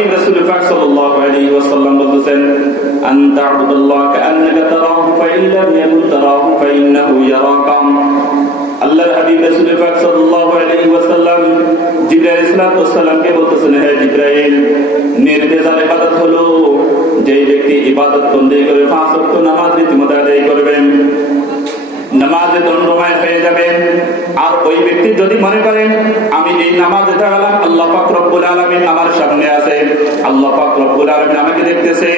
হাবিব রাসূল পাক সাল্লাল্লাহু আলাইহি ওয়াসাল্লাম বলতেছেন, আন তা'বুদাল্লাহ কাআন্নাকা তারাহু ফাইন লাম ইয়াকুন তারাহু ফাইন্নাহু ইয়ারাকা। আল্লাহর হাবিব রাসূল পাক সাল্লাল্লাহু আলাইহি ওয়াসাল্লাম জিবরাইল সালামকে বলতেছেন, হে জিবরাইল, নির্দেশার ইবাদত হলো যে ব্যক্তি ইবাদত বন্দী করে পাঁচ ওয়াক্ত নামাজ রীতিমতো আদায় করবেন নামাজে দণ্ডময় হয়ে যাবে। আর ওই ব্যক্তি যদি মনে করেন আমি এই নামাজে দাঁড়ালাম, আল্লাহ পাক আলামিন আমার সামনে আছে। আল্লাহ পাক আলামিন আমাকে দেখতেছে।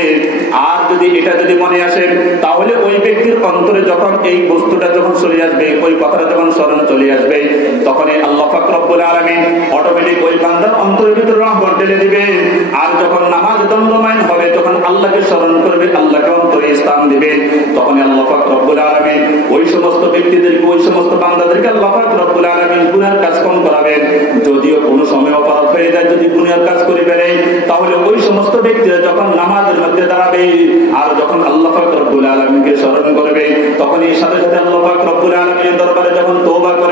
আর যদি এটা যদি মনে আসে, তাহলে ওই ব্যক্তির অন্তরে যখন এই বস্তুটা যখন চলে আসবে, ওই কথাটা যখন স্মরণ চলে আসবে তখন এই আল্লাহ পাক আলামিন অটোমেটিক ওই বান্দার অন্তরের ভিতরে রহমত ঢেলে দিবে। আর যখন নামাজ দণ্ডময় হবে তখন আল্লাহকে স্মরণ করবে, আল্লাহকে অন্তরে স্থান দিবে তখন আল্লাহ পাক আলামিন ব্যক্তিদেরকে ওই সমস্ত বান্দাদেরকে আল্লাহ রব্বুল আলামিন গুনার কাজ কম করাবেন। যদিও কোনো সময় অপরাধ হয়ে যায় যদি গুনার কাজ করে ফেলে তাহলে ওই সমস্ত ব্যক্তিরা যখন নামাজের মধ্যে দাঁড়াবে আর যখন আল্লাহ পাক রব্বুল আলামিনকে স্মরণ করবে তখন এই সাথে সাথে আল্লাহ পাক রব্বুল আলামিনের দরবারে যখন করবে আল্লাহ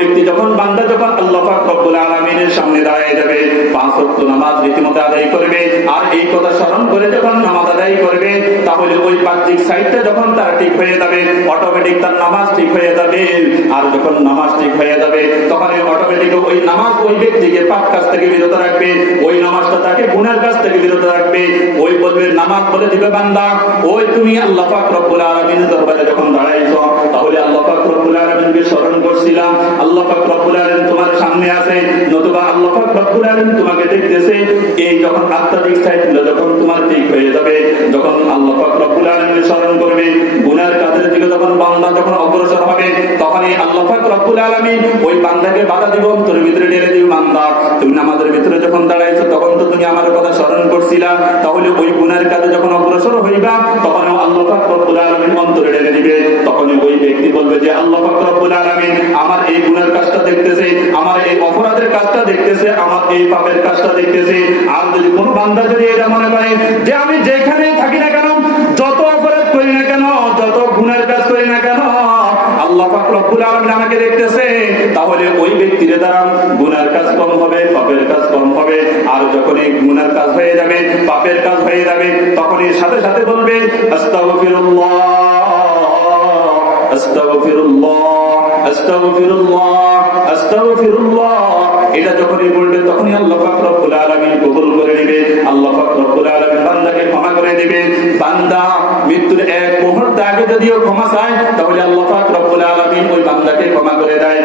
ব্যক্তি যখন বান্দা যখন আল্লাহ পাক রব্বুল আলামিনের সামনে দাঁড়িয়ে যাবে, পাঁচ ওয়াক্ত নামাজ রীতিমতো আদায় করবে, আর এই কথা স্মরণ করে যখন নামাজ আদায় করবে, তাহলে ওই বাহ্যিক সাইডটা যখন তার ঠিক হয়ে যাবে অটোমেটিক তার নামাজ ঠিক হয়ে যাবে। আর যখন নামাজ ঠিক হয়ে যাবে, তখন অটোমেটিক ওই নামাজ ওই ব্যক্তিকে পাপ কাজ থেকে বিরত রাখবে, ওই নামাজটা তাকে গুনার কাছ থেকে বিরত রাখবে। ওই বলবে, নামাজ বলে দিবে বান্দা, ওই তুমি আল্লাহ পাক রব্বুল আলামিনের দরবারে যখন দাঁড়াইছো, তাহলে আল্লাহ পাক রব্বুল আলামিনকে স্মরণ করছিলাম দেখতেছে, এই যখন আত্মাধিক সাইডগুলো যখন তোমার ঠিক হয়ে যাবে, যখন আল্লাহ পাক রব্বুল স্মরণ করবে, গুনার কাজের দিকে যখন বান্দা যখন অগ্রসর হবে, তখনই আল্লাহ পাক রব্বুল ওই বান্দাকে বাধা দিব অন্তরের ভিতরে ঢেলে দিবে বান্দা। তুমি নামাজের ভিতরে যখন দাঁড়াইছো, তখন তো তুমি আমার কথা স্মরণ করছিলা, তাহলে ওই গুনার কাজে যখন অগ্রসর হইবা তখন আল্লাহ পাক রব্বুল আলামিন অন্তরে ঢেলে দিবে। তখন ওই ব্যক্তি বলবে যে, আল্লাহ পাক রব্বুল আমার এই গুনার কাজটা দেখতেছে, আমার এই অপরাধের কাজটা দেখতেছে, আমার এই পাপের কাজটা দেখতেছে। আর যদি কোনো বান্দা যদি এটা মনে করে যে আমি যেখানে থাকি না কেন, যত অপরাধ করি না কেন, যত গুনার কাজ করি না কেন, আল্লাহ পাক রব্বুল আলামিন আমাকে দেখতেছে, তাহলে ওই ব্যক্তির দ্বারা গুনার কাজ কম হবে, পাপের কাজ কম হবে। আর যখন এই গুনার কাজ হয়ে যাবে, পাপের কাজ হয়ে যাবে তখন সাথে সাথে বলবে এটা যখনই বলবে তখনই আল্লাহ পাক রব্বুল আলামিন কবুল করে নেবে। আল্লাহ পাক রব্বুল আলামিন বান্দাকে ক্ষমা করে দিবে। বান্দা মৃত্যুর এক মুহূর্ত আগে যদিও ক্ষমা চায়, তাহলে আল্লাহ পাক রব্বুল আলামিন ওই বান্দাকে ক্ষমা করে দেয়।